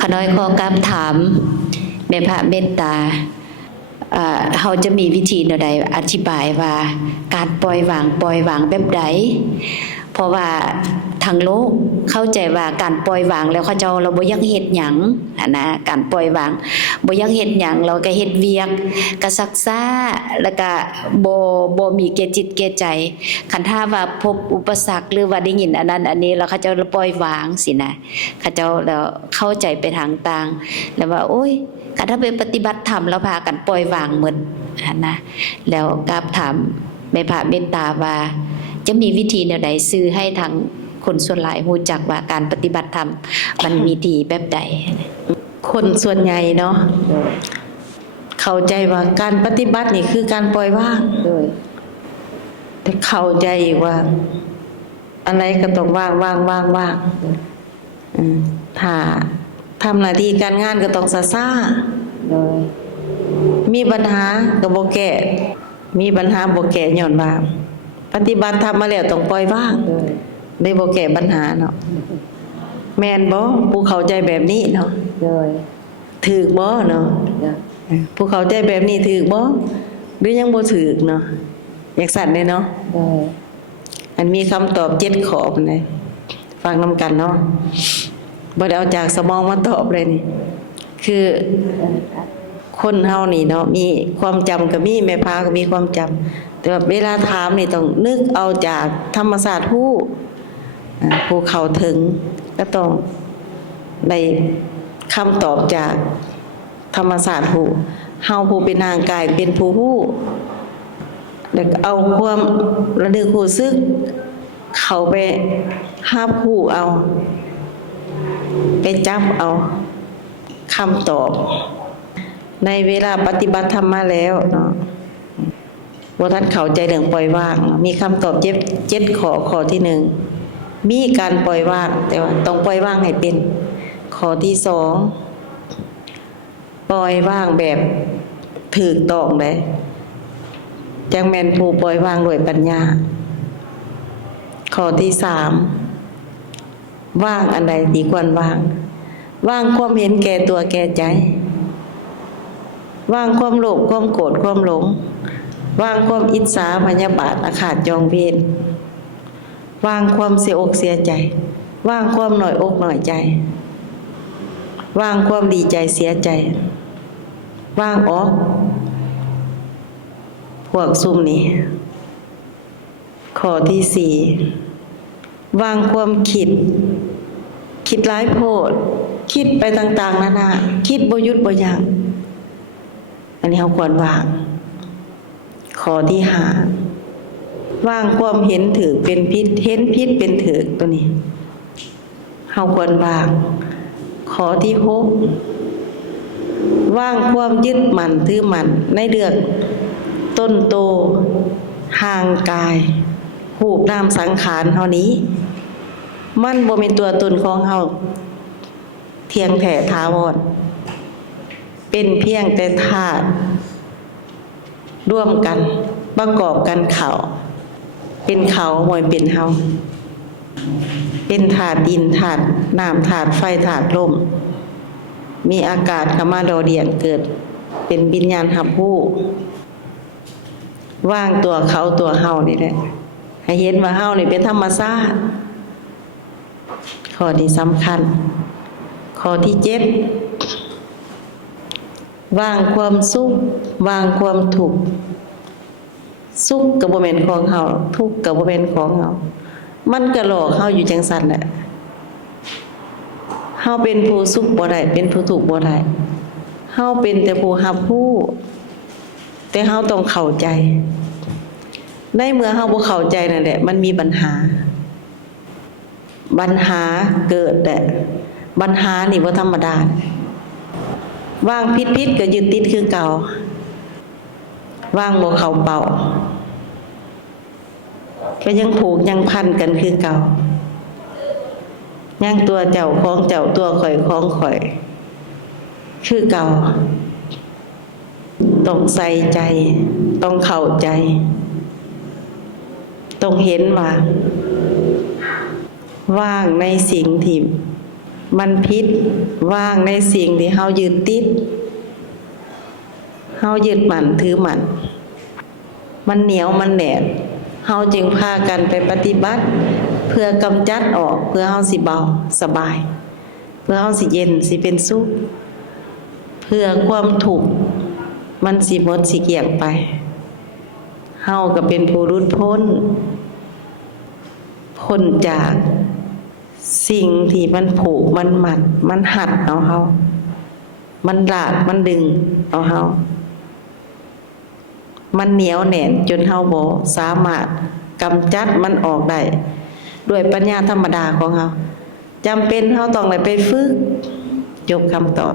ขน้อยขอกราบถามแม่พระเมตตาเขาจะมีวิธีใดอธิบายว่าการปล่อยวางแบบใดเพราะว่าทางโลกเข้าใจว่าการปล่อยวางแล้วเขาเจ้าเราบ่อยังเฮ็ดหยังนะการปล่อยวางบ่อยังเฮ็ดหยังเราก็เฮ็ดเวียกก็ซักซ่าแล้วก็บ่มีแก่จิตแก่ใจคันถ้าว่าพบอุปสรรคหรือว่าได้ยินอันนั้นอันนี้แล้วเขาเจ้าปล่อยวางสินะเขาเจ้าแล้วเข้าใจไปทางต่างแล้วว่าโอ้ยการถ้าไปปฏิบัติธรรมแล้วพากันปล่อยวางหมดนะแล้วกราบถามแม่พระเมตตาว่าจะมีวิธีแนวใดซื้อให้ทางคนส่วนหลายรู้จักว่าการปฏิบัติธรรมมันมีดีแบบใดคนส่วนใหญ่เนาะเข้าใจว่าการปฏิบัตินี่คือการปล่อยวางแต่เข้าใจว่าอะไรก็ต้องวางถ้าทำหน้าที่การงานก็ต้องซ่ามีปัญหาก็บ่แก้มีปัญหาบ่แก้ย้อนว่าปฏิบัติธรรมมาแล้วต้องปล่อยวางได้บ่แก้ปัญหาเนาะแม่นบ่ผู้เข้าใจแบบนี้เนาะถูกบ่เนาะผู้เข้าใจแบบนี้ถูกบ่หรือยังบ่ถูกเนาะอยากสั่นเลยเนาะอันมีคำตอบ7ข้อปานใดฟังนำกันเนาะบ่ได้เอาจากสมองมาตอบเลยนี่คือคนเฮานี่เนาะมีความจำก็มีแม่พาก็มีความจำแต่ว่าเวลาถามนี่ต้องนึกเอาจากธรรมศาสตร์ผู้เข้าถึงก็ต้องได้คำตอบจากธรรมศาสตร์ผู้เฮาผู้เป็นนางกายเป็นผู้ฮู้แล้วเอาความระลึกรู้สึกเข้าไปหาผู้เอาไปจับเอาคำตอบในเวลาปฏิบัติธรรมมาแล้วเนาะว่าท่านเข้าใจเรื่องปล่อยวางมีคำตอบ7ข้อที่1มีการปล่อยวางแต่ว่าต้องปล่อยวางให้เป็นข้อที่2ปล่อยวางแบบถูกต้องได้จังแม่นผู้ปล่อยวางด้วยปัญญาข้อที่3ว่างอันใดที่ควรว่างความเห็นแก่ตัวแก่ใจว่างความโลภความโกรธความหลงว่างความอิจฉาพยาบาทอาฆาตจองเวรว่างความเสียอกเสียใจว่างความหน่อยอกหน่อยใจว่างความดีใจเสียใจว่างออกพวกซุ่มนี้ข้อที่4ว่างความคิดหลายโพดคิดไปต่างๆนานาคิดบ่หยุดบ่ยั้งอันนี้เขาควรวางข้อที่5วางความเห็นถูกเป็นผิดเห็นผิดเป็นถูกตัวนี้เขาควรวางข้อที่6วางความยึดมั่นถือมั่นในเรื่องต้นโตห่างกายรูปนามสังขารเฮานี้มันบ่เป็นตัวตนของเฮาเที่ยงแท้ถาวรเป็นเพียงแต่ธาตุร่วมกันประกอบกันเขาเป็นเขาบ่เป็นเฮาเป็นธาตุดินธาตุน้ำธาตุไฟธาตุลมมีอากาศเข้ามาดอเดียนเกิดเป็นวิญญาณรับรู้ว่างตัวเขาตัวเฮานี่แหละให้เห็นว่าเฮานี่เป็นธรรมชาติข้อนี้สำคัญข้อที่7วางความสุขวางความทุกข์สุขก็บ่แม่นของเฮาทุกข์ก็บ่แม่นของเฮามันก็หลอกเฮาอยู่จังซั่นแหละเฮาเป็นผู้สุขบ่ได้เป็นผู้ทุกข์บ่ได้เฮาเป็นแต่ผู้รับรู้แต่เฮาต้องเข้าใจในเมื่อเฮาบ่เข้าใจนั่นแหละมันมีปัญหาเกิดแหละปัญหานี่บ่ธรรมดาว่างผิดก็ยึดติดคือเก่าว่างบ่เข้าเป้าก็ยังผูกยังพันกันคือเก่ายังตัวเจ้าของเจ้าตัวข่อยของข่อยคือเก่าต้องใส่ใจต้องเข้าใจต้องเห็นว่าว่างในสิ่งที่ มันผิดวางในสิ่งที่เฮายึดติดเฮายึดมั่นถือมั่นมันเหนียวมันแน่นเฮาจึงพากันไปปฏิบัติ เพื่อกำจัดออกเพื่อเฮาสิเบาสบาย เพื่อเฮาสิเย็นสิเป็นสุขเพื่อความทุกข์มันสิหมดสิเกลี้ยงไปเฮาก็เป็นผู้หลุดพ้นจากสิ่งที่มันผูกมันมัดมันหัดเอาเฮามันลากมันดึงเอาเฮามันเหนียวแน่นจนเฮาบ่สามารถกำจัดมันออกได้ด้วยปัญญาธรรมดาของเฮาจำเป็นเฮาต้องได้ไปฝึกจบคำตอบ